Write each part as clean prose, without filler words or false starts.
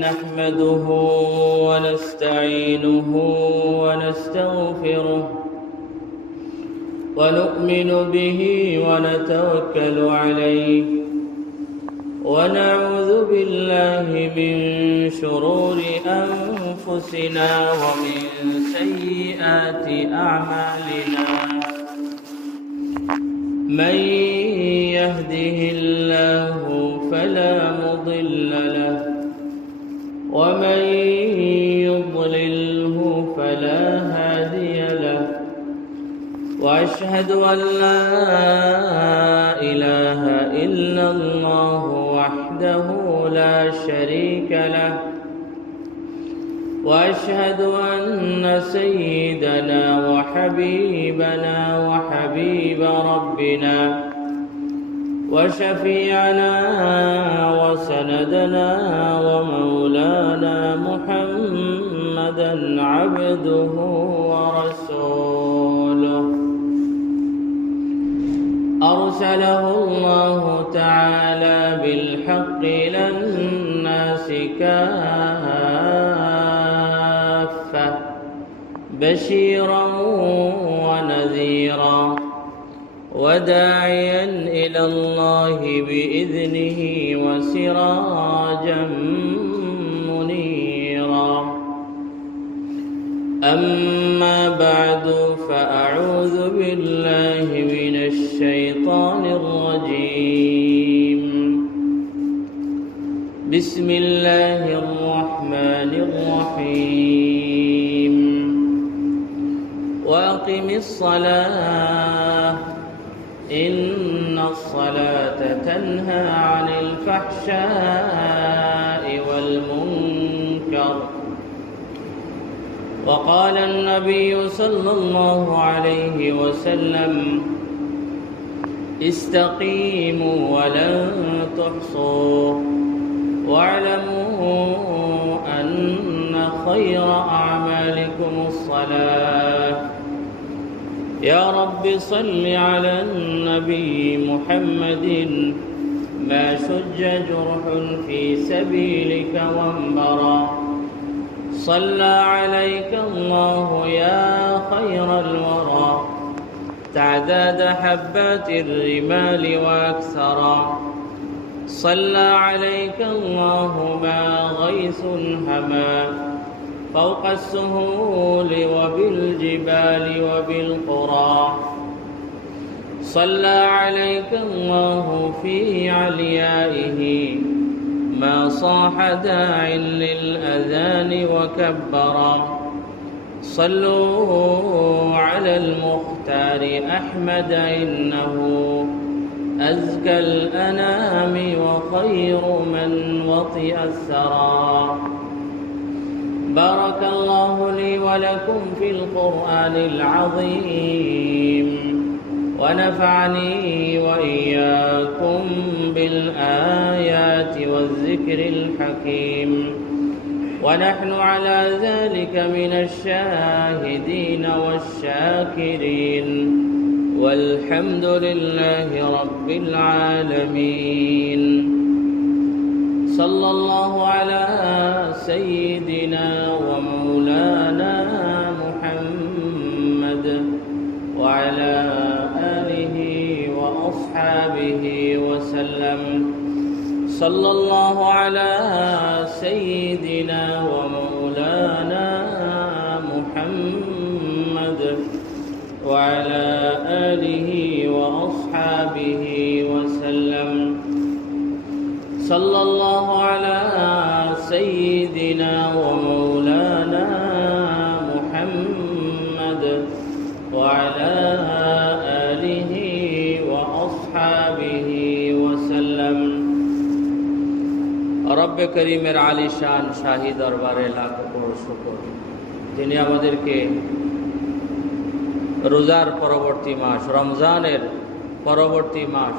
نحمده ونستعينه ونستغفره ونؤمن به ونتوكل عليه ونعوذ بالله من شرور أنفسنا ومن سيئات أعمالنا من يهده الله فلا مضل له ومن يضلله فلا هادي له وأشهد أن لا إله إلا الله وحده لا شريك له وأشهد أن سيدنا وحبيبنا وحبيب ربنا وشفيعنا وسندنا ومولانا محمدا عبده ورسوله أرسله الله تعالى بالحق إلى الناس كافة بشيرا ونذيرا وداعيا إلى الله بإذنه وسراجا منيرا أما بعد فأعوذ بالله من الشيطان الرجيم بسم الله الرحمن الرحيم وأقم الصلاة إن الصلاة تنهى عن الفحشاء والمنكر وقال النبي صلى الله عليه وسلم استقيموا ولن تحصوا واعلموا أن خير أعمالكم الصلاة يا رب صل على النبي محمد ما شج جرح في سبيلك وانبرا صلى عليك الله يا خير الورى تعداد حبات الرمال وأكثرا صلى عليك الله ما غيث هما فوق السهول وبالجبال وبالقرى صلى عليك الله في عليائه ما صاح داع للأذان وكبرا صلوا على المختار أحمد إنه أزكى الأنام وخير من وطئ الثرى بارك الله لي ولكم في القرآن العظيم ونفعني وإياكم بالآيات والذكر الحكيم ونحن على ذلك من الشاهدين والشاكرين والحمد لله رب العالمين صلى الله على سيدنا ومولانا محمد وعلى آله وأصحابه وسلم صلى الله على سيدنا ومولانا محمد وعلى آله وأصحابه وسلم صلى الله على سيدنا ومولانا محمد وعلى آله وأصحابه وسلم রব্বে করিমের আলিশান শাহী দরবারে লাখ কোটি শুকর তিনি আমাদেরকে রোজার পরবর্তী মাস রমজানের পরবর্তী মাস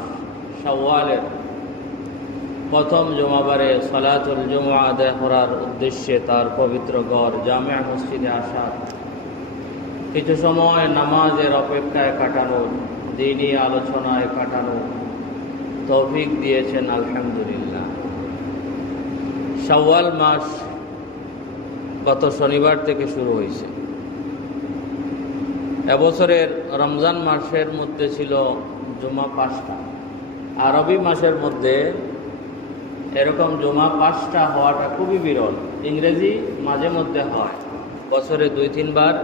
শাওয়ালের প্রথম জুমাবারে সালাতুল জুমআ আদায় করার উদ্দেশ্যে তার পবিত্র ঘর জামিয়া মসজিদে আসার কিছু সময় নামাজের অপেক্ষায় কাটানোর দ্বীনি আলোচনায় কাটানোর তৌফিক দিয়েছেন আলহামদুলিল্লাহ। শাওয়াল মাস গত শনিবার থেকে শুরু হয়েছে। এবছরের রমজান মাসের মধ্যে ছিল জুমা 5টা। আরবি মাসের মধ্যে এরকম জুমা 5টা হওয়াটা খুবই বিরল। ইংরেজি মাঝে মধ্যে হয়, বছরে 2-3 বার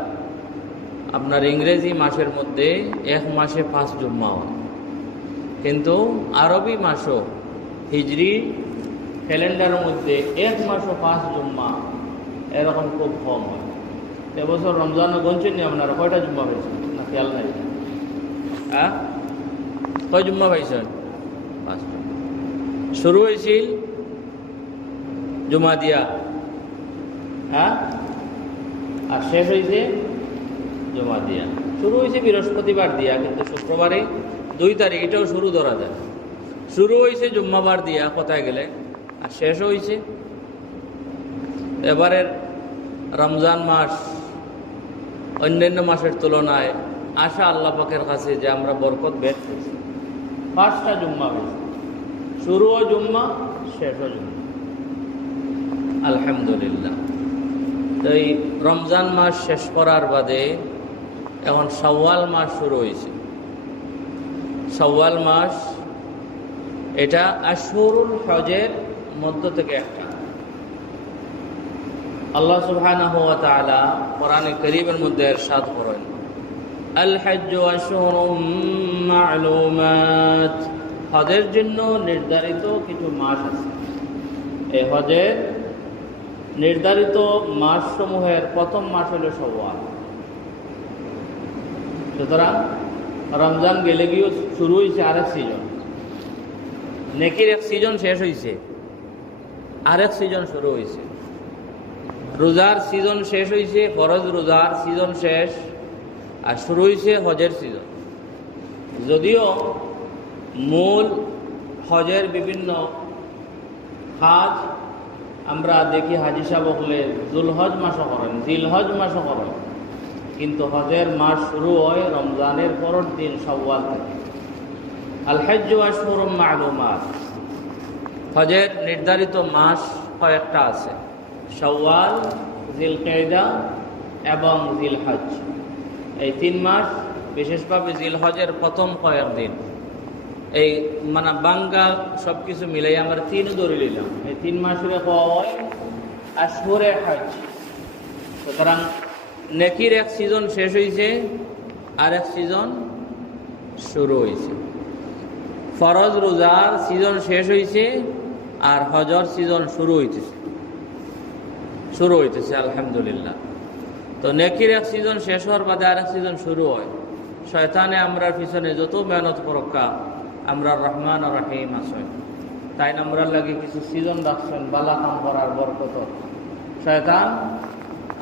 আপনার ইংরেজি মাসের মধ্যে এক মাসে 5 জুম্মা হয়, কিন্তু আরবি মাসও হিজরি ক্যালেন্ডারের মধ্যে এক মাসও 5 জুম্মা এরকম খুব কম হয়। এবছর রমজানে গঞ্চেন নি আপনারা? কয়টা জুম্মা পাইছেন না খেয়াল নাই? হ্যাঁ, কয় জুম্মা পাইছেন? 5টা। শুরু হয়েছিল জুমা দিয়া, হ্যাঁ, আর শেষ হয়েছে জুমা দিয়া। শুরু হয়েছে বৃহস্পতিবার দিয়া, কিন্তু শুক্রবারে 2 তারিখ এটাও শুরু ধরা যায়। শুরু হয়েছে জুম্মাবার দিয়া কোথায় গেলে, আর শেষ হয়েছে। এবারের রমজান মাস অন্যান্য মাসের তুলনায় আশা আল্লাহ পাকের কাছে যে আমরা বরকত বের করছি। 5টা জুম্মা হয়েছে, শুরুও জুম্মা শেষও জুম্মা, আলহামদুলিল্লাহ। তো এই রমজান মাস শেষ করার বাদে এখন শাওয়াল মাস শুরু হয়েছে। শাওয়াল মাস এটা আশহুরুল হজের মধ্য থেকে একটা। আল্লাহ সুবহানাহু ওয়া তাআলা কোরআনে কারীমের মধ্যে ইরশাদ করেন, আল হজ্জু আশহুরুম মা'লুমাত, হজের জন্য নির্ধারিত কিছু মাস আছে। এই হজের নির্ধারিত মাসসমূহের প্রথম মাস হলো শাওয়াল। সুতরাং রমজান গেলে গিয়েও শুরু হয়েছে আরেক সিজন, নেকির এক সিজন শেষ হয়েছে, আরেক সিজন শুরু হয়েছে। রোজার সিজন শেষ হয়েছে, ফরজ রোজার সিজন শেষ, আর শুরু হয়েছে হজের সিজন। যদিও মূল হজের বিভিন্ন কাজ আমরা দেখি হাজি সাহেব বলে জুলহজ মাসও করেন, জিলহজ মাসও করেন, কিন্তু হজের মাস শুরু হয় রমজানের পরের দিন শাওয়াল থেকে। আল হজ্জু আশহুরুম মা'লুমাত, হজের নির্ধারিত মাস কয়েকটা আছে, শাওয়াল, জিলকায়দা এবং জিলহজ। এই 3 মাস, বিশেষভাবে জিলহজের প্রথম কয়েকদিন, এই মানে বাঙ্গা সব কিছু মিলাই আমরা 3 ধরে নিলাম। এই 3 মাসের হওয়া হয় আশহুরে হজ। সুতরাং নেকির এক সিজন শেষ হয়েছে, আর এক সিজন শুরু হয়েছে। ফরজ রোজার সিজন শেষ হয়েছে, আর হজর সিজন শুরু হইতেছে আলহামদুলিল্লাহ। তো নেকির এক সিজন শেষ হওয়ার বাদে আর এক সিজন শুরু হয়। শয়তানে আমরার পিছনে যত মেহনত পরক্কা, আমরা রহমান ও রহিম আসেন, তাই আমরার লাগে কিছু সিজন রাখছেন বালা কাম করার বরকত। শয়তান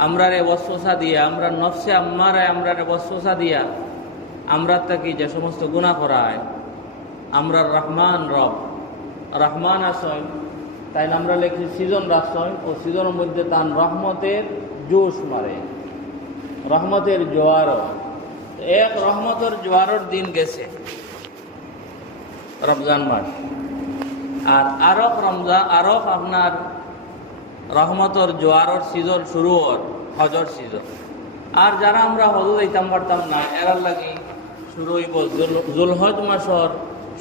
আমরারে ওয়াসওয়াসা দিয়া, আমরা নফসে আম্মারায় আমরারে ওয়াসওয়াসা দিয়া আমরা তাকে যে সমস্ত গুনাহ করায়, আমরা রহমান রহমান আসেন, তাই আমরা লেখি সিজন রাখছেন। ও সিজনের মধ্যে তার রহমতের জোশ মারে, রহমতের জোয়ারও। এক রহমতের জোয়ারের দিন গেছে রমজান মাস, আর আরো আপনার রহমতের জোয়ারের সিজন শুরু হওয়ার হজর সিজন। আর যারা আমরা হজ দিতাম পারতাম না, এরার লাগে শুরু হইব জুলহজ মাসের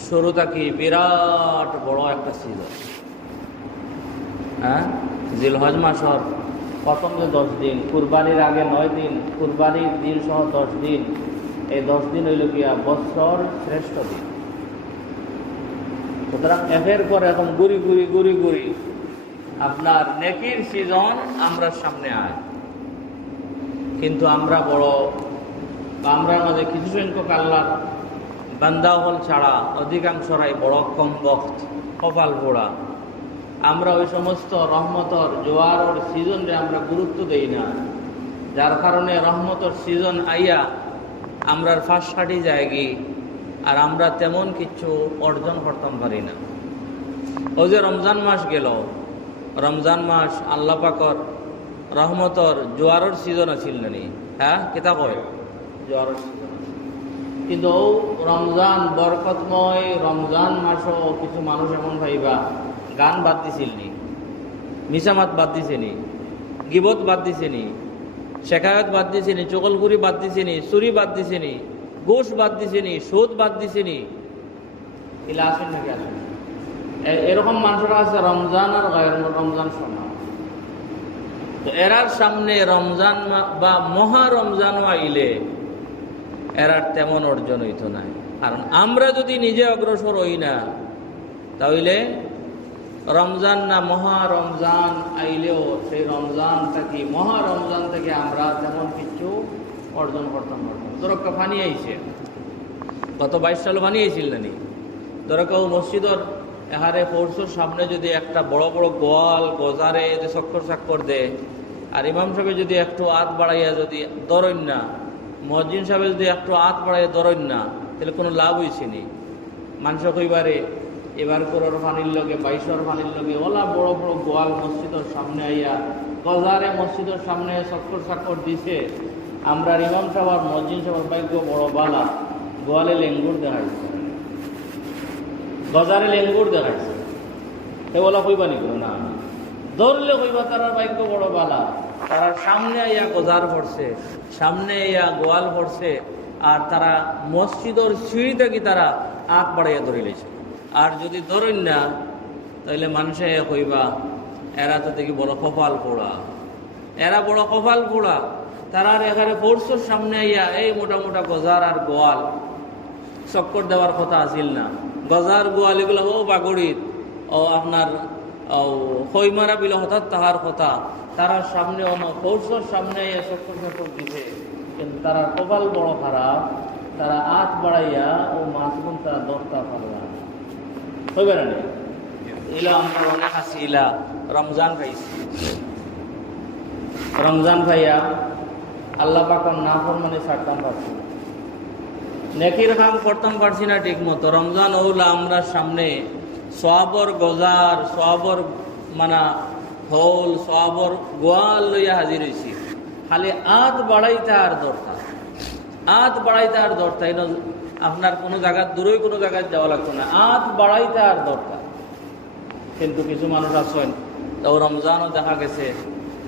শুরু থাকি বিরাট বড় একটা সিজন। হ্যাঁ, জিলহজ মাসের প্রথম যে 10 দিন, কুরবানির আগে 9 দিন, কুরবানির দিন সহ 10 দিন, এই 10 দিন হইল গিয়া বছর শ্রেষ্ঠ দিন। সুতরাং একের পর এখন গুড়ি গুড়ি আপনার নেকির সিজন আমরা সামনে আয়, কিন্তু আমরা বড় বা আমরা মাঝে কিছু সংখ্যক আল্লাহ বান্দা হল ছাড়া অধিকাংশরাই বড় কম বক্ত, কপাল পোড়া। আমরা ওই সমস্ত রহমতর জোয়ারের সিজনে আমরা গুরুত্ব দেই না, যার কারণে রহমতর সিজন আইয়া আমরার ফাঁস কাটি যায়গি, আর আমরা তেমন কিছু অর্জন করতাম পারি না। ও যে রমজান মাস গেল, রমজান মাস আল্লাহ পাকর রহমতর জোয়ারের সিজন আছিল নানি? হ্যাঁ, কিতা কয় জোয়ারের সিজন। কিন্তু রমজান বরকতময় রমজান মাসও কিছু মানুষ এমন ভাইবা গান বাদ দিছিল নি, মিসামাত বাদ দিছেনি, গিবত বাদ দিছেনি, শেখায়ত বাদ দিছেনি, চকলগুড়ি বাদ দিছেনি, চুরি বাদ দিছেনি, ঘুষ বাদ দিছেনি, সুদ বাদ দিছেনি। এগুলা আসেন নাকি আসেন? এরকম মানুষের আছে রমজান আর গায়ের রমজান সমান। তো এরার সামনে রমজান বা মহা রমজানও আইলে এরার তেমন অর্জন হইতো না। কারণ আমরা যদি নিজে অগ্রসর হই না, তাহলে রমজান না মহা রমজান আইলেও সেই রমজান থেকে মহা রমজান থেকে আমরা তেমন কিছু অর্জন করতাম পারতাম। ধরো ফানি আইছে, গত 22 সাল ফানি আইছিল নানি। ধরো কেউ মসজিদর এহারে ফোর্সের সামনে যদি একটা বড় বড় গোয়াল গজারে যদি চক্কর চাক্কর দেয়, আর ইমাম সাহেব যদি একটু হাত বাড়াইয়া যদি ধরেন না, মসজিদ সাহেব যদি একটু হাত বাড়াইয়া ধরেন না, তাহলে কোনো লাভ হয়েছে নি। মানুষ কইবারে এবার করার পানির লগে 22 পানির লগে ওলা বড় বড় গোয়াল মসজিদের সামনে আইয়া গজারে মসজিদের সামনে চক্কর চাক্কর দিছে। আমরা ইমাম সাহেব আর মসজিদ সাহেবের ভাগ্য বড় বালা, গোয়ালে লেঙ্গুর দেখাইছে, গজারে লেঙ্গুর দেখাইছে। এ ওলা কইবা নি না, ধরলে কইবা তারা ভাগ্য বড় বালা। তারা সামনে আইয়া গজার পড়ছে, সামনে আইয়া গোয়াল পড়ছে, আর তারা মসজিদের সিঁড়ি থেকে তারা আঁক বাড়াইয়া ধরে লেছে। আর যদি ধরেন না, তাহলে মানুষে কইবা এরা তো দেখি বড় কপাল পোড়া, এরা বড় কপাল পোড়া। তারা এখানে ফোর্সের সামনে আইয়া এই মোটা মোটা গজার আর গোয়াল চক্কর দেওয়ার কথা আসিল না। গজার গোয়াল এগুলো ও বাগড়িত ও আপনার খৈমারা বিল হঠাৎ তাহার কথা। তারা সামনে ফোর্সের সামনে আইয়া চক্কর চক্কর দিছে, কিন্তু তারা কপাল বড় খারাপ। তারা হাত বাড়াইয়া ও মাছগুন তারা দরতা পারবা হইবে না। এলা আমরা অনেক আছি, এলা রমজান খাইছি, রমজান খাইয়া আল্লাহ পাকর না ফরমানি ছাড়তাম পারছি না, নেকির কাম করতাম পারছি না ঠিক মতো। রমজান ওলা আমরা সামনে সওয়াবর গজার, সওয়াবর মানা হল, সওয়াবর গোয়াল লইয়া হাজির হয়েছি। খালি হাত বাড়াইতে আর দরকার, হাত বাড়াইতে আর দরকার। আপনার কোনো জায়গার দূরেই কোনো জায়গায় যাওয়া লাগতো না, হাত বাড়াইতে আর দরকার। কিন্তু কিছু মানুষ আছেন, তো রমজানও দেখা গেছে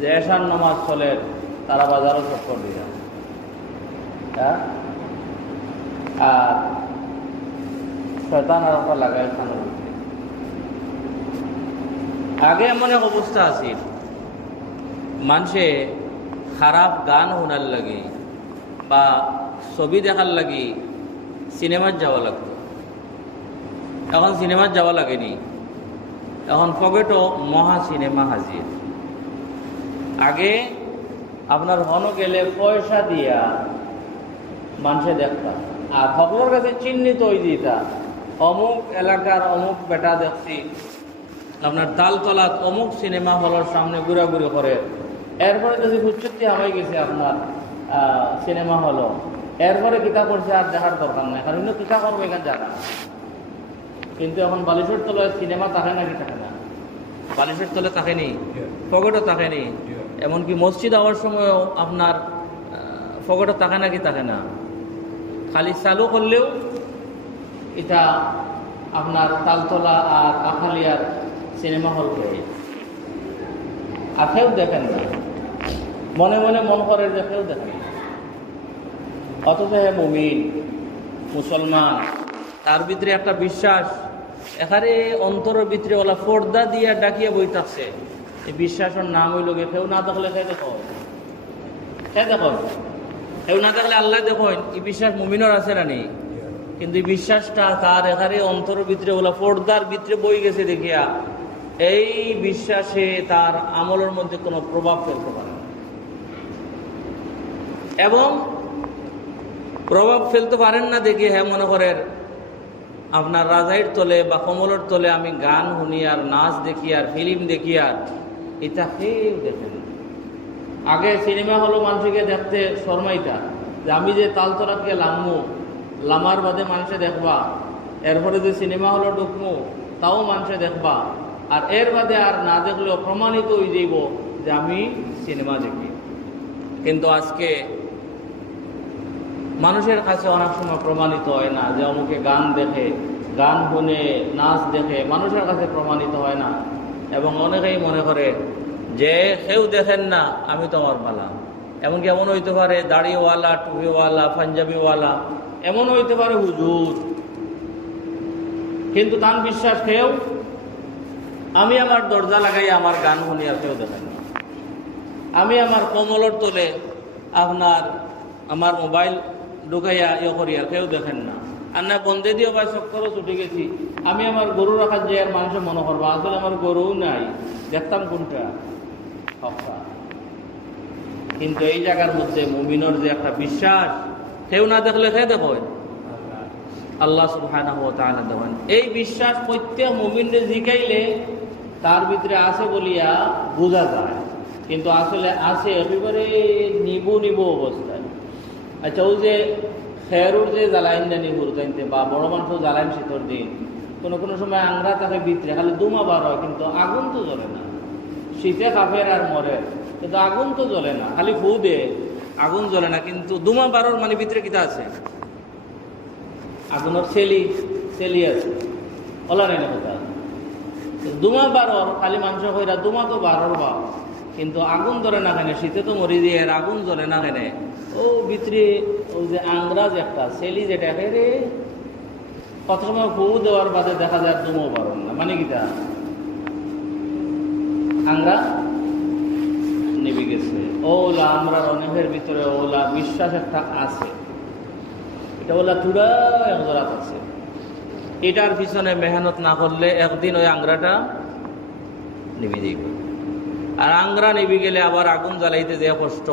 যে এশার নামাজ চলে তারা বাজারও চক্কর দিয়ে যায়। হ্যাঁ, আর শয়তান আর ওটা লাগাই খানো। আগে এমন এক অবস্থা আছে, মানুষে খারাপ গান শোনার লাগে বা ছবি দেখার লাগি সিনেমার যাওয়া লাগতো। এখন সিনেমার যাওয়া লাগেনি, এখন পকেটও মহা সিনেমা হাজির। আগে আপনার হন গেলে পয়সা দিয়া মানুষে দেখতাম, আর সকলের কাছে চিহ্নিত হয়ে দিতা অমুক এলাকার অমুক বেটা দেখছি আপনার তালতলাত অমুক সিনেমা হলের সামনে ঘুরাঘুরি করে। এরপরে যদি হুচ্চুতি হামাই গেছে আপনার সিনেমা হল, এরপরে কিতা করছে আর দেখার দরকার নাই, কারণ কিতা করবো এখানে জানা। কিন্তু এখন বালিশের তলায় সিনেমা থাকে নাকি থাকে না? বালিশের তলে থাকেনি, পকেটও থাকেনি। এমনকি মসজিদ আওয়ার সময়ও আপনার পকেটও থাকে নাকি থাকে না। খালি চালু করলেও এটা আপনার তালতলা আর আখালিয়ার সিনেমা হল করে আর কেউ দেখেন না, মনে মনে মন করে যে কেউ দেখেন। অথচ হে মুমিন মুসলমান, তার ভিতরে একটা বিশ্বাস এখানে অন্তরের ভিতরে ওলা পর্দা দিয়া ডাকিয়া বই থাকছে। এই বিশ্বাসের নাম হইল গে কেউ না দেখলে খেয়ে দেখো, খেয়ে দেখো, কেউ না দেখলে আল্লাহ দেখো। এই বিশ্বাস মুমিনের আছে না নেই? কিন্তু এই বিশ্বাসটা তার এখানে অন্তরের ভিতরে ওলা পর্দার ভিতরে বই গেছে দেখিয়া এই বিশ্বাসে তার আমলের মধ্যে কোনো প্রভাব ফেলতে পারে না। এবং প্রভাব ফেলতে পারেন না দেখে হ্যাঁ মনে করেন আপনার রাজাইর তলে বা কমলের তলে আমি গান শুনি আর নাচ দেখি আর ফিল্ম দেখি আর এটা কেউ দেখেন। আগে সিনেমা হলো মানুষকে দেখতে শর্মাইতা যে আমি যে তালতলাকে লামু, লামার বাদে মানুষে দেখবা, এরপরে যে সিনেমা হলো ঢুকমু তাও মানুষে দেখবা, আর এর বাদে আর না দেখলেও প্রমাণিত হয়ে যাইব যে আমি সিনেমা দেখি। কিন্তু আজকে মানুষের কাছে অনেক সময় প্রমাণিত হয় না যে অমুকে গান দেখে, গান শুনে, নাচ দেখে, মানুষের কাছে প্রমাণিত হয় না। এবং অনেকেই মনে করে যে কেউ দেখেন না আমি তোমার বালা। এমনকি এমন হইতে পারে দাড়িওয়ালা, টুপিওয়ালা, পাঞ্জাবিওয়ালা, এমন হইতে পারে হুজুর, কিন্তু তার বিশ্বাস কেউ আমি আমার দরজা লাগাই আমার গান শুনি আর কেউ দেখেন না। আমি আমার কমলর তোলে আমার মোবাইল ঢুকাইয়া করি আর কেউ দেখেন না। আর না বন্ধে দিও ভাই চক্করও ছুটে গেছি, আমি আমার গরু রাখার যে আর মানুষের মনে করবো আসলে আমার গরুও নাই, দেখতাম কোনটা হকা। কিন্তু এই জায়গার মধ্যে মুমিনের যে একটা বিশ্বাস, কেউ না দেখলে কে দেখো আল্লাহ সুবহানাহু ওয়া তাআলা দেখেন। এই বিশ্বাস প্রত্যেক মুমিনকে জিকাইলে তার ভিতরে আছে বলিয়া বোঝা যায়, কিন্তু আসলে আছে একেবারে নিবু অবস্থায়। আচ্ছা, ওই যে খেরুর যে জ্বালাইন জানি হুরতাইনতে বা বড় মানুষ জ্বালাইন শীতর দিন, কোনো সময় আংরা থাকে ভিতরে, খালি দুমা বার হয় কিন্তু আগুন তো জ্বলে না। শীতে কাফের আর মরে, কিন্তু আগুন তো জ্বলে না, খালি ফু দে, আগুন জ্বলে না। কিন্তু দুমা বারোর মানে ভিতরে কিতা আছে? আগুনের সেলি আছে, ওলা নেই না কথা। দুমা বারোর খালি মানুষ কইরা দুমা তো বারোর বা, কিন্তু আগুন জ্বলে না কেন? শীতে তো মরি দিয়ে আগুন জ্বলে না কেন? ও ভিতরে ওই যে আংরাজ একটা সেলি যেটা রে, কত সময় ফু দেওয়ার বাদে দেখা যায় দুমো বারণ না, মানে কিটা আংরা নিবি গেছে। ওলা আমরা অনেকের ভিতরে ওলা বিশ্বাস একটা আছে, এটা ওলা তুরা একজরাত আছে। এটার পিছনে মেহনত না করলে একদিন ওই আংরাটা নিবি যাইব। আর আংরা নিবি গেলে আবার আগুন জ্বালাইতে যে কষ্ট,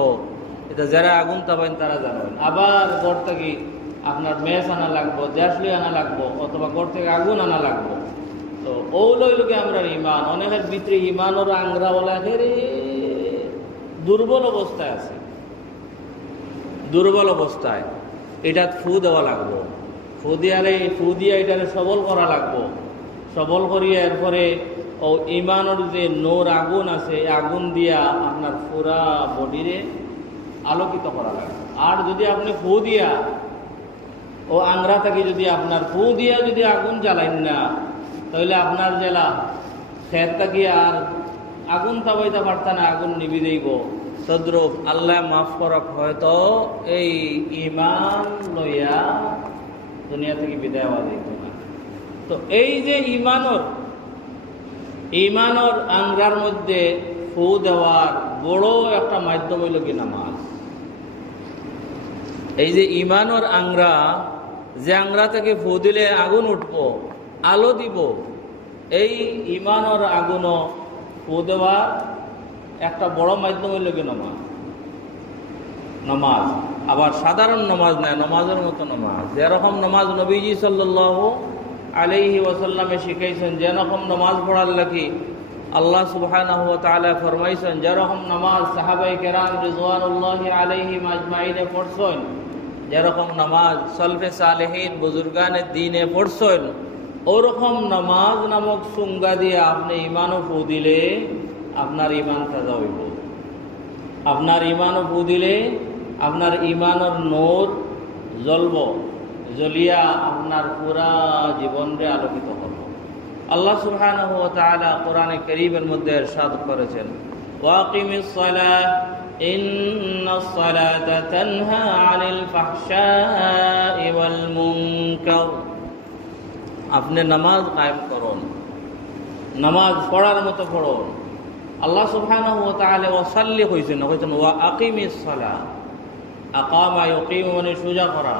এটা যারা আগুন তাবেন তারা জানেন। আবার ঘর থেকে আপনার মেস আনা লাগবো, দেশলি আনা লাগবো, অথবা ঘর থেকে আগুন আনা লাগবো। তো ও লইলকে আমরা ইমান, অনেকের ভিতরে ইমানের আংরা বলা দুর্বল অবস্থায় আছে, দুর্বল অবস্থায়। এটা ফু দেওয়া লাগবো, ফু দিয়া এটারে সবল করা লাগবো। সবল করিয়া এরপরে ও ইমানের যে নূর আগুন আছে, আগুন দিয়া আপনার পুরা বডিরে আলোকিত করা লাগবে। আর যদি আপনি ফু দিয়া ও আংরা থেকে যদি আপনার ফু দিয়া যদি আগুন জ্বালাইন না, তাহলে আপনার জেলা খেত থাকি আর আগুন তাবাইতে পারতা না, আগুন নিবি দেব। তদ্রুপ আল্লাহ মাফ করক, হয়তো এই ইমান লইয়া দুনিয়া থেকে বিদায় হওয়া যেত না। তো এই যে ইমানর আংরার মধ্যে ফু দেওয়ার বড় একটা মাধ্যম হইল কি নামাজ। এই যে ইমানর আংরা, যে আংরা থেকে ফু দিলে আগুন উঠবো, আলো দিব, এই ইমানর আগুনও ফু দেওয়ার একটা বড় মাধ্যম হইল কি নামাজ। আবার সাধারণ নামাজ নয়, নামাজের মতো নামাজ। যেরকম নামাজ নবীজি সাল্লাল্লাহু আলাইহি ওয়াসাল্লামে শিখাইছেন, যেরকম নামাজ পড়ার লাগি আল্লাহ সুবহানাহু ওয়া তাআলা ফরমাইছেন, যেরকম নামাজ সাহাবায়ে কেরাম রিজওয়ানুল্লাহি আলাইহিম আজমাইনে পড়ছেন, যেরকম নামাজ সলফে সালেহিন বুজুর্গানে দ্বীনে পড়ছেন, ওরকম নামাজ নামক সুঙ্গা দিয়ে আপনি ইমানও ফু দিলে আপনার ইমান তাজা হইব। আপনার ইমানও ফু দিলে আপনার ইমানের নূর জ্বলব, জ্বলিয়া আপনার পুরা জীবনকে আলোকিত করব। আল্লাহ সুবহানাহু ওয়া তাআলা কোরআনে কারীমের মধ্যে ইরশাদ করেছেন, ওয়াকিমিস সালাহ ইন্নাস সালাতা তানহা আনিল ফাহশাই ওয়াল মুনকার। আপনি নামাজ কায়েম করুন, নামাজ পড়ার মতো পড়ুন। আল্লাহ সুবহানাহু ওয়া তাআলা ওয়াসাল্লি কইছেন, ওয়া আকিমিস সালাহ। আকামা ইউকিমু মানে সোজা করা।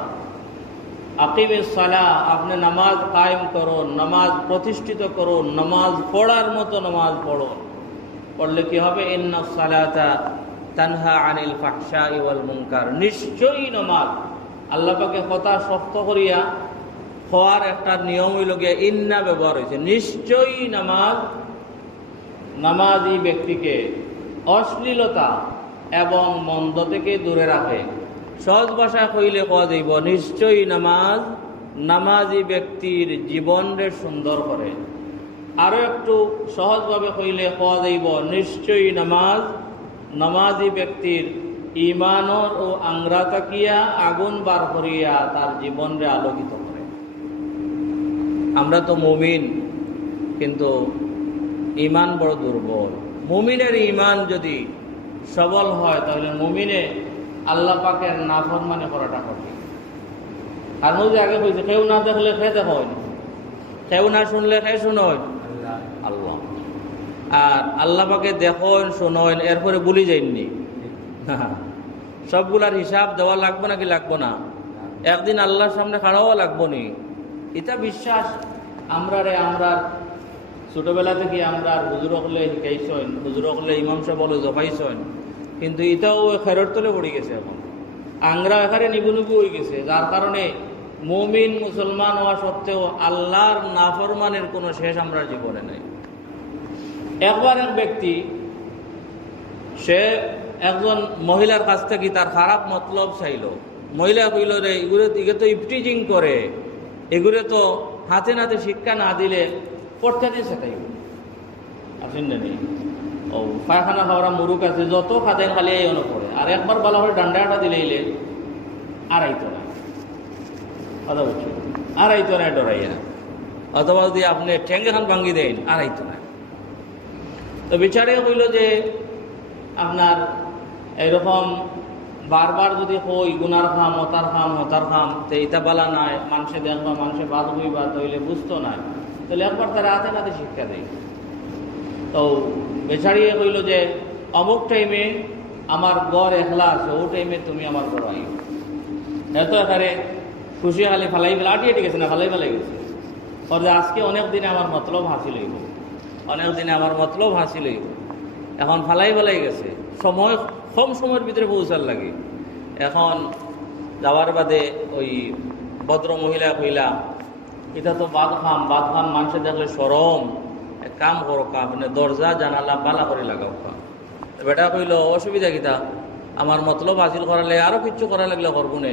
আকিমিস সালাহ, আপনি নামাজ কায়েম করুন, নামাজ প্রতিষ্ঠিত করুন, নামাজ পড়ার মতো নামাজ পড়ুন। পড়লে কি হবে? ইন্নাস সালাতা তানহা আনিল ফাহশাই ওয়াল মুনকার। নিশ্চয়ই নামাজ, আল্লাহ পাকে কথা শক্ত করিয়া হওয়ার একটা নিয়ম হইল গিয়ে ইন্না ব্যবহার হয়েছে। নিশ্চয়ই নামাজি ব্যক্তিকে অশ্লীলতা এবং মন্দ থেকে দূরে রাখে। সহজ ভাষায় কইলে কোয়া যাইব, নিশ্চয়ই নামাজি ব্যক্তির জীবনকে সুন্দর করে। আরো একটু সহজভাবে কইলে কোয়া যাইব, নিশ্চয়ই নামাজি ব্যক্তির ইমানর ও আংরা তাকিয়া আগুন বার করিয়া তার জীবনকে আলোকিত করে। আমরা তো মুমিন, কিন্তু ইমান বড় দুর্বল। মুমিনের ইমান যদি সবল হয় তাহলে মুমিনে আল্লাহ পাকের নাফরমানি করাটা কঠিন। আর যে আগে কইছে কেউ না দেখলে খেয়ে দেখেন, কেউ না শুনলে খেয়ে শুনেন আল্লাহ। আর আল্লাহ পাকে দেখেন শুনেন এরপরে ভুলি যায়নি, সবগুলার হিসাব দেওয়া লাগবে নাকি লাগবো না? একদিন আল্লাহর সামনে খাড়াও লাগবো নি। এটা বিশ্বাস আমরা ছোটবেলা থেকে আমরা হুজুর হলে শিখাইছেন, হুজুর হলে ইমাম সাহেব বলে জপাইছেন, কিন্তু এটাও খেরর তলে পড়ে গেছে। এখন আংরা এখানে নিবু হয়ে গেছে, যার কারণে মুমিন মুসলমান হওয়া সত্ত্বেও আল্লাহর নাফরমানের কোনো শেষ আমরা জীবনে নাই। একবার এক ব্যক্তি সে একজন মহিলার কাছ থেকে তার খারাপ মতলব চাইল। মহিলা কইল রে এগুলো তো ইফটিজিং করে, এগুলো তো হাতে নাতে শিক্ষা না দিলে পড়তে দিয়ে শেখাইব। আসেন না নি ও পায়খানা খাওয়ারা মুরুক আছে, যত খাদেন খালি এই অন পড়ে। আর একবার ভালো করে ডান্ডাটা দিলে আড়াইতো না, কথা বলছি আড়াইতো না ডরাইয়া, অথবা যদি আপনি ঠেঙ্গে খান ভাঙ্গি দেন আড়াইতো না। তো বিচারে হইল যে আপনার এইরকম বারবার যদি হই গুনার খাম হতার খাম তো এইটা বলা নাই, মানুষে দেখবা মানুষে বাদ হইবা তৈলে বুঝতো না, তাহলে একবার তারা হাতে নাতে শিক্ষা দেয়। তো বেচারিয়ে কইল যে অমুক টাইমে আমার গড় একলা আছে, ও টাইমে তুমি আমার ঘর আই। এত এখানে খুশি খালি ফালাই ফেলে আটিয়ে ঠিক আছে না, ফালাই গেছে। ওর যে আজকে অনেক দিনে আমার মতলব হাসিল হইব, অনেক দিনে আমার মতলব হাসিল হইব। এখন ফালাই গেছে, সময় কম সময়ের ভিতরে পৌঁছার লাগে। এখন যাওয়ার বাদে ওই ভদ্র মহিলা কইলা এটা তো বাদ খাম মানুষে দেখলে সরম, এক কাম করো কা মানে দরজা জানালা বালা করে লাগাও কা। বেটা কইল অসুবিধা কিতা, আমার মতলব হাসিল করালে আরো কিচ্ছু করা লাগলে করবো নে।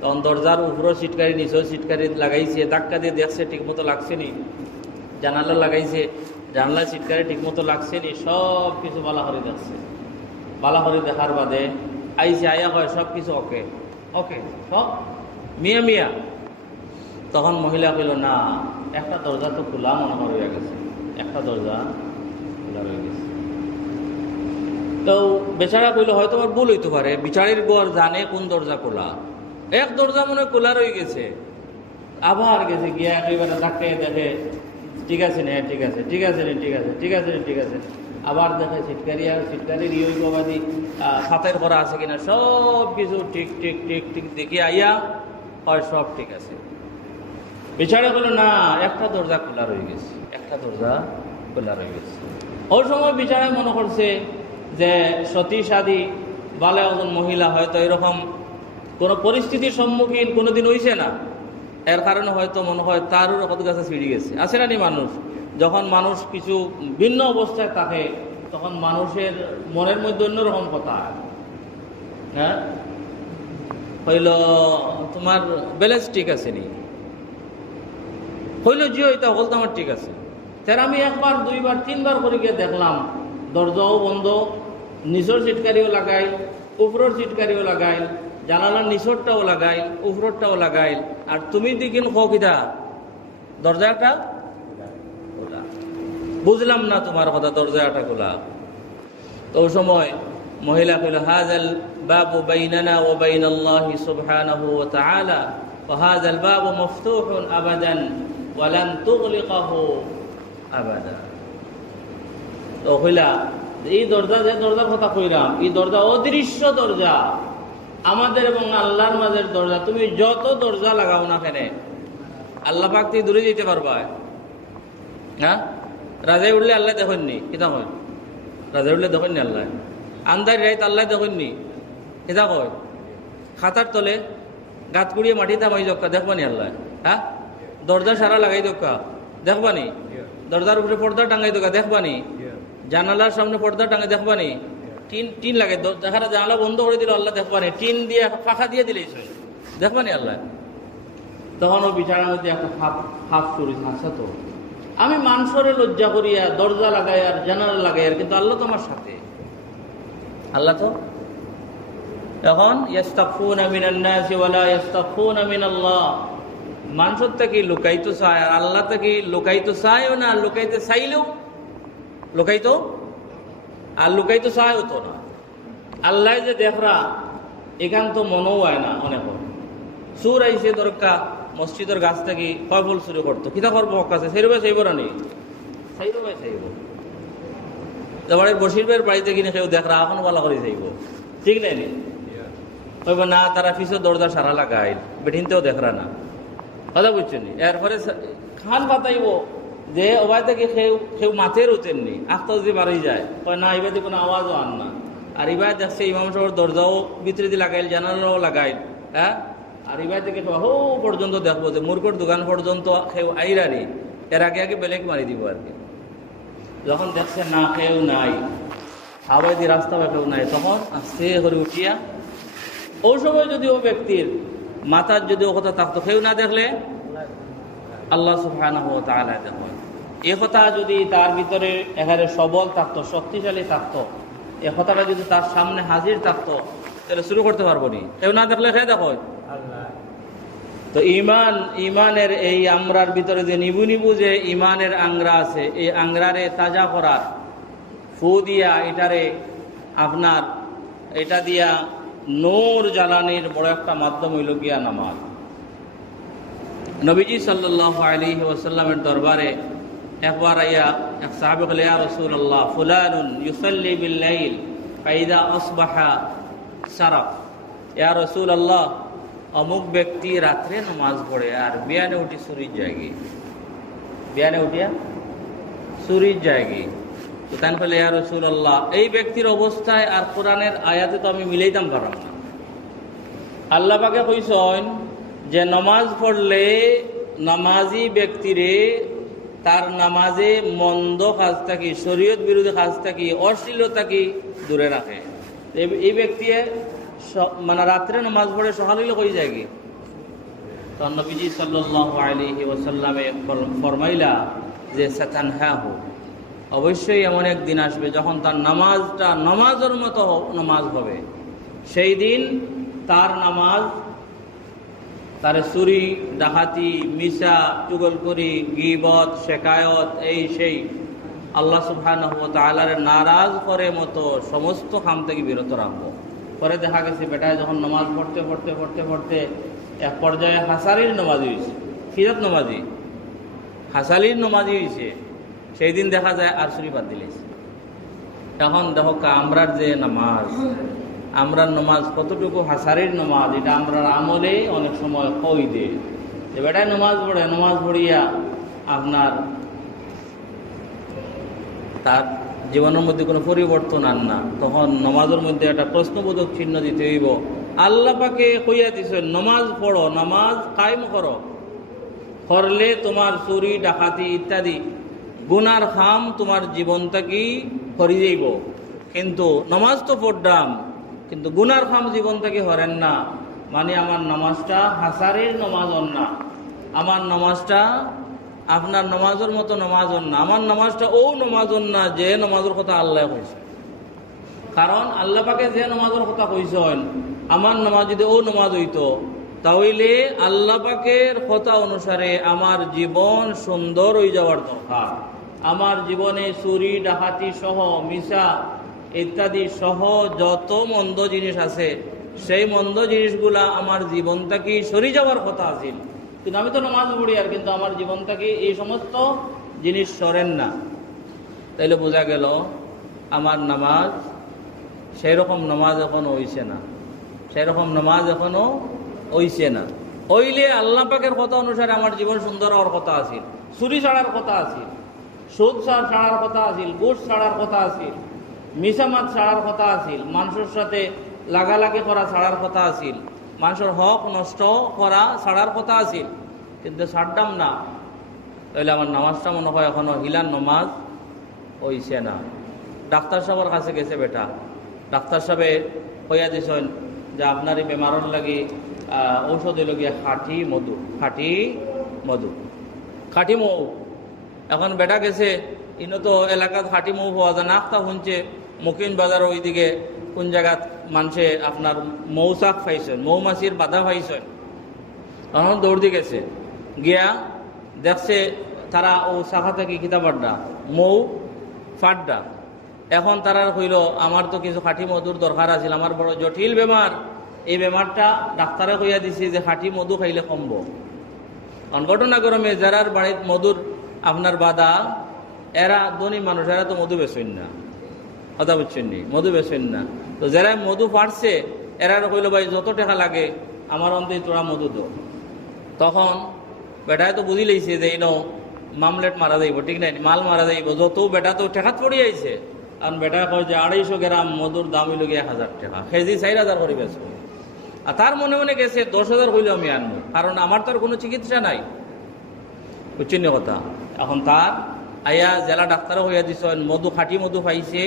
তখন দরজার উপরও সিটকারি নিচেও সিটকারি লাগাইছে, ধাক্কা দিয়ে দেখছে ঠিক মতো লাগছে নি, জানালা লাগাইছে জানলা সিটকারি ঠিক মতো লাগছে নি, সব কিছু বালা করে দেখছে। বালা করে দেখার বাদে আইসে আয়া কয় সব কিছু ওকে সব মিয়া। তখন মহিলা কইল না, একটা দরজা তো খোলা মনে হয়ে গেছে, একটা দরজা খোলা হয়ে গেছে। তো বেচারা কইল হয়তো আমার ভুল হইতে পারে, বিচারের গড় জানে কোন দরজা খোলা। এক দরজা মনে খোলা রয়ে গেছে, আবার গেছে গিয়া একেবারে ধাক্কা দেখে ঠিক আছে না, ঠিক আছে। আবার দেখে সিটকারির ইবাদি খাতের করা আছে কিনা, সব কিছু ঠিক দেখে আইয়া হয় সব ঠিক আছে। বিচারে বলল না, একটা দরজা খোলা রয়ে গেছে। ওই সময় বিচারে মনে করছে যে সতী সাদী বালে একজন মহিলা হয়তো এরকম কোনো পরিস্থিতির সম্মুখীন কোনোদিন হইছে না, এর কারণে হয়তো মনে হয় তারও কত কাছে ছিঁড়ে গেছে। আছে না নি মানুষ, যখন মানুষ কিছু ভিন্ন অবস্থায় থাকে তখন মানুষের মনের মধ্যে অন্যরকম কথা, হ্যাঁ হইল তোমার ব্যালেন্স ঠিক আছে নি, হইল জিও এটা বলতো আমার ঠিক আছে। তার আমি একবার দুইবার তিনবার করে গিয়ে দেখলাম দরজাও বন্ধ, নিচের সিটকারিও লাগাই, উপরের সিটকারিও লাগাই, জানালার নিচরটাও লাগাই, উপরটাও লাগাই, আর তুমি দিকিন কিতা দরজা একটা খোলা, বুঝলাম না তোমার কথা, দরজা একটা খোলা। তো ওই সময় মহিলা কইল হাযাল বাবু বাইনানা ওয়া বাইনাল্লাহি সুবহানাহু ওয়া তাআলা ওয়া হাযাল বাবু মাফতুহুন আবাদান ওয়া লান তুগলিকাহু আবাদা। তো কইলা এই দরজা, যে দরজার কথা কইলাম, এই দরজা অদৃশ্য দরজা, আমাদের এবং আল্লাহর মাঝের দরজা। তুমি যত দরজা লাগাও না কেন আল্লাহ পাক থেকে দূরে যেতে পারবা। হ্যাঁ, রাজাই উঠলে আল্লাহ দেখেননি, কিতা হয় রাজাই উঠলে দেখেননি আল্লাহ, আন্দার রাইত আল্লাহ দেখেননি, কিতা কয় খাতার তলে গাত কুড়িয়ে মাটি থামাই দক্কা দেখবানি আল্লাহ। হ্যাঁ, দরজা সারা লাগাই দক্কা দেখবানি, দরজার উপরে পর্দা টাঙ্গাই দোকা দেখবানি, জানালার সামনে পর্দা টাঙ্গাই দেখবানি, টিন লাগে দেখারা জানালা বন্ধ করে দিল আল্লাহ দেখবানি, টিন দিয়ে পাখা দিয়ে দিলেই দেখবানি আল্লাহ। তখন ও বিচারের মধ্যে একটা হাফ চুরি হাসা, তো আমি মানুষরে লজ্জা করিয়া দরজা লাগাই আর জানালা লাগাই আর, কিন্তু আল্লাহ তো আমার সাথে, আল্লাহ তো। এখন ইয়াস্তাগফুনা মিনান নাসি ওয়া লা ইয়াস্তাগফুনা মিনাল্লাহ, মানুষের থেকে লুকাইতে চায় আর আল্লাহ থেকে লুকাইতে চায়ও না, লুকাইতে চাইলেও লুকাইতো, আর লুকাইতো চায় হতো না। আল্লাহ যে দেখরা এখান তো মনেও হয় না। অনেক সুর আইসে দরকার মসজিদের গাছ থেকে ফল চুরি করতো, কিতা করবো কাছে সেইরূপে চাইব না নি, সেইরূপে চাইব। এবারের বসিরবের বাড়িতে কিনে কেউ দেখরা এখন ভালো করে চাইব, ঠিক নাই নি? কইব না তারা পিছর দরজা সারা লাগাই, বেঠিনতেও দেখরা না, কথা বুঝছেন নি? এরপরে খান পাতাইব যে ওবাই থেকে কেউ মাথের উঠেননি, আস্তে যদি বাড়ি যায়, কয় না এবার কোনো আওয়াজও আন না। আর এবার দেখছে ইমাম সাহেবের দরজাও ভিতরে দিয়ে লাগাইল, জানালাও লাগাইল, হ্যাঁ। আর এবার থেকে হো পর্যন্ত দেখবো যে মুরগোর দোকান পর্যন্ত কেউ আইরারি, এর আগে আগে বেলেগ মারি দিব আর কি। যখন দেখছে না কেউ নাই, আবার দিয়ে রাস্তা বা কেউ নাই, তখন আস্তে করে উঠিয়া ওই সময় যদি ও ব্যক্তির মাথার যদি ও কথা থাকতো, কেউ না দেখলে আল্লাহ সুবহানাহু ওয়া তাআলা দেখেন। এ কথা যদি তার ভিতরে এখানে সবল থাকতো, শক্তিশালী থাকতো, এ কথাটা যদি তার সামনে হাজির থাকতো, তাহলে শুরু করতে পারবো নি। কেউ না দেখলে খেয়ে দেখো। তো ইমানের এই আমরার ভিতরে যে নিবু নিবু যে ইমানের আংরা আছে, এই আংরারে তাজা করার ফু দিয়া এটারে আপনার এটা দিয়া নূর জ্বালানির বড় একটা মাধ্যম হইল গিয়া নামাজ। নবীজি সাল্লাল্লাহু আলাইহি ওয়াসাল্লামের দরবারে একবার আইয়া এক সাহাবী বলে, ইয়া রাসূলুল্লাহ ফুলানুন ইউসাল্লি বিল লাইল ফাইদা আসবাহা সারাফ। ইয়া রাসূলুল্লাহ অমুক ব্যক্তি রাত্রে নামাজ পড়ে আর বিয়ানে উঠি চুরির জায়গি, বিয়ানে উঠিয়া চুরির জায়গি। তো তাই বলে, ইয়া রাসূলুল্লাহ এই ব্যক্তির অবস্থায় আর কোরআনের আয়াতে তো আমি মিলাইতাম পারলাম না। আল্লাহ পাকে কইছেন যে নামাজ পড়লে নামাজি ব্যক্তিরে তার নামাজে মন্দ কাজ থাকি, শরীয়ত বিরোধী কাজ থাকি, অশ্লীলতা কি দূরে রাখে। এই ব্যক্তি মানে রাত্রে নামাজ পড়ে সকাল হইলে কই যায় কি? তো নবীজি সাল্লাল্লাহু আলাইহি ওয়াসাল্লামে ফরমাইলা যে সাতানহাহু, অবশ্যই এমন একদিন আসবে যখন তার নামাজটা নামাজের মতো নামাজ হবে। সেই দিন তার নামাজ, তার চুরি ডাকাতি মিশা চুগলখড়ি গীবত শেকায়ত এই সেই আল্লাহ সুবহানাহু ওয়া তাআলার নারাজ করে মতো সমস্ত কাম থেকে বিরত রাখবো। পরে দেখা গেছে বেটায় যখন নামাজ পড়তে পড়তে পড়তে পড়তে এক পর্যায়ে হাসারির নামাজি হয়েছে, ফিরত নামাজি হাসালির নামাজি হয়েছে, সেই দিন দেখা যায় আর চুরি বাদ দিলেছে। এখন দেখো আমরার যে নামাজ, আমরার নামাজ কতটুকু হাসারির নামাজ, এটা আমরার আমলে অনেক সময় কই দে যে বেটায় নামাজ পড়ে, নামাজ পড়িয়া আপনার তার জীবনের মধ্যে কোনো পরিবর্তন আন না, তখন নামাজের মধ্যে একটা প্রশ্নবোধক চিহ্ন দিতে হইব। আল্লাহ পাকে কইয়া দিছেন নামাজ পড়ো, নামাজ কায়েম করো, করলে তোমার চুরি ডাকাতি ইত্যাদি গুনার খাম তোমার জীবনটাকেই হরি যাইব। কিন্তু নামাজ তো পড়লাম, কিন্তু গুনার খাম জীবনটাকে হরেন না, মানে আমার নামাজটা হাসারের নামাজ না, আমার নামাজটা আপনার নামাজের মতো নামাজ না, আমার নামাজটা ও নামাজ না যে নামাজের কথা আল্লাহ কইছে। কারণ আল্লাহ পাকে যে নামাজের কথা কইছেন, আমার নামাজ যদি ও নামাজ হইতো, তাহলে আল্লাহ পাকের কথা অনুসারে আমার জীবন সুন্দর হয়ে যাওয়ার দরকার। আমার জীবনে চুরি ডাকাতি সহ মিশা ইত্যাদি সহ যত মন্দ জিনিস আছে, সেই মন্দ জিনিসগুলা আমার জীবনটাকে সরে যাওয়ার কথা আছিল। কিন্তু আমি তো নামাজ পড়ি, আর কিন্তু আমার জীবনটাকে এই সমস্ত জিনিস সরেন না। তাইলে বোঝা গেল আমার নামাজ সেই রকম নামাজ এখনো হইছে না, সেই রকম নামাজ এখনো হইছে না। হইলে আল্লাহ পাকের কথা অনুসারে আমার জীবন সুন্দর হওয়ার কথা আছিল, চুরি ছাড়ার কথা আছিল, সুদ ছাড়ার কথা আছিল, ঘুষ ছাড়ার কথা আছিল, মিশামাত ছাড়ার কথা আছিল, মানুষের সাথে লাগালাগি করা ছাড়ার কথা আছিল, মানুষের হক নষ্ট করা ছাড়ার কথা আছিল, কিন্তু ছাড়তাম না। তাহলে আমার নামাজটা মনে হয় এখনো হিলার নামাজ হইছে না। ডাক্তার সাহেবের কাছে গেছে বেটা, ডাক্তার সাহেবে কইয়া দিছেন যে আপনার এই বেমারের লাগি ঔষধ হইল গিয়া খাঁটি মধু, খাঁটি মধু, খাঁটি মৌ। এখন বেটা গেছে, ইনো তো এলাকাত খাঁটি মৌ পাওয়া যায় না, আখতা শুনছে মুকিম বাজার ওইদিকে কোন জায়গাত মানুষে আপনার মৌচাক পাইছেন, মৌমাছির বাধা পাইছেন। তখন দৌড়ি গেছে, গিয়া দেখছে তারা ও শাখা থেকে কিতাবাড্ডা মৌ ফাড্ডা। এখন তারা কইল আমার তো কিছু খাঁটি মধুর দরকার আছিল, আমার বড় জটিল বেমার, এই বেমারটা ডাক্তারে কইয়া দিছে যে খাঁটি মধু খাইলে কমব। কারণ ঘটনাক্রমে যারার বাড়িত মধুর আপনার বাদা, এরা ধনী মানুষ, এরা তো মধু বেচেন না, কথা বুঝছেন নি, মধু বেচেন না। তো যারা মধু পারছে এরা কইল ভাই যত টাকা লাগে আমার অন্তত তোরা মধু দো। তখন বেটায় তো বুঝি লইছে যে এই মামলেট মারা যাইব, ঠিক নাই, মাল মারা যাইব, যত বেটা তো টেকাত পড়ি আইছে। কারণ বেটা কয় যে 250 গ্রাম মধুর দাম হইল 1000 টাকা, কেজি 4000 করে বেচব। আর তার মনে মনে গেছে 10,000 হইলে আমি আনবো, কারণ আমার তো আর কোনো চিকিৎসা নাই, বুঝছেন কথা। এখন তার আয়া জেলা ডাক্তারও হইয়া দিছেন, মধু খাঁটি মধু পাইছে,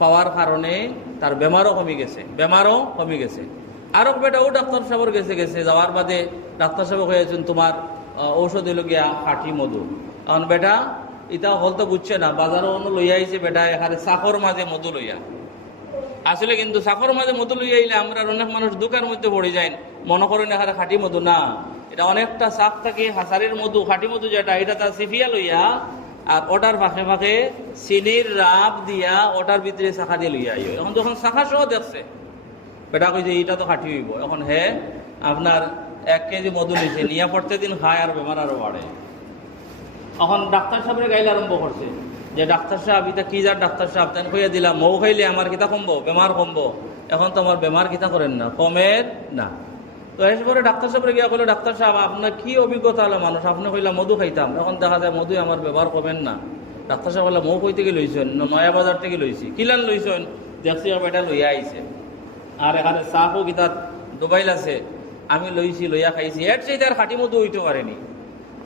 পাওয়ার কারণে তার বেমারও কমে গেছে। আরো বেটাও ডাক্তার সাহেবের গেছে যাওয়ার বাদে ডাক্তার সাহেব হয়েছেন তোমার ঔষধ হইল গিয়া খাঁটি মধু। কারণ বেটা ইটা হল তো বুঝছে না, বাজারও অন্য লইয়া আইছে বেটা এখানে চাকর মাঝে মধু লইয়া। আসলে কিন্তু চাকর মাঝে মধু লইয়া আইলে আমরা অনেক মানুষ দুঃখের মধ্যে পড়ে যায়, মনে করেন এখানে খাঁটি মধু না, এটা অনেকটা চাক থাকে হাসারির মধু, খাঁটি মধু যেটা এটা তার সিফিয়া লইয়া আর ওটার ফাঁকে ফাঁকে চিনির রাব দিয়া ওটার ভিতরে শাখা দিয়ে লইয়া আইব। এখন যখন শাখা সহ দেখছে বেটা কইছে এইটা তো খাঁটি হইব। এখন আপনার 1 কেজি মধু নিছে, নিয়ে পড়তে দিন খায় আর বেমার আরো বাড়ে। এখন ডাক্তার সাহেবের গাইলে আরম্ভ করছে যে ডাক্তার সাহেব এটা কি যার ডাক্তার সাহেব, তেন কইয়া দিলাম মৌ খাইলে আমার কিতা কমবো, বেমার কমবো। এখন তো আমার বেমার কিতা করেন না, কমের না। তো এরপরে ডাক্তার সাহেবের গিয়া কইল ডাক্তার সাহেব আপনার কি অভিজ্ঞতা হলো মানুষ, আপনি কইলাম মধু খাইতাম, এখন দেখা যায় মধু আমার ব্যবহার কমেন না। ডাক্তার সাহেব বললাম মৌ কই থেকে লইছেন, নয়া বাজার থেকে লইছি। কিলান লইছেন, দেখছি এটা লইয়া আইছে, আর এখানে চাপও কিতার ডুবাইল আছে, আমি লইয়া খাইছি, এর চাইতে আর খাঁটি মধু হইতে পারেনি।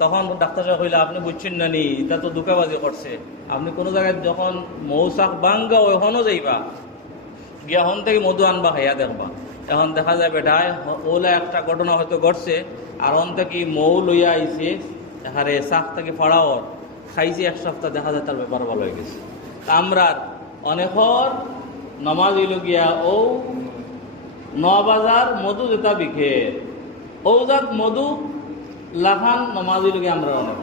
তখন ডাক্তার সাহেব কইলা আপনি বুঝছেন না নি, এটা তো দুকাবাজি করছে। আপনি কোনো জায়গায় যখন মৌচাক বাঙ্গা ওখানেও যাইবা, গিয়া হন থেকে মধু আনবা, খাইয়া দেখবা। এখন দেখা যায় বেটায় ওলা একটা ঘটনা হয়তো ঘটছে, আর অন থেকে মৌ লইয়া আইছে, এখানে চাক থেকে ফাড়াও খাইছে 1 সপ্তাহ, দেখা যায় তার ব্যাপার ভালো হয়ে গেছে। আমরা অনেকর নমাজ হইল গিয়া ও 9 বাজার মধু যেটা বিখে ও যাত মধু লাখান নমাজ হইল গিয়া আমরা অনেক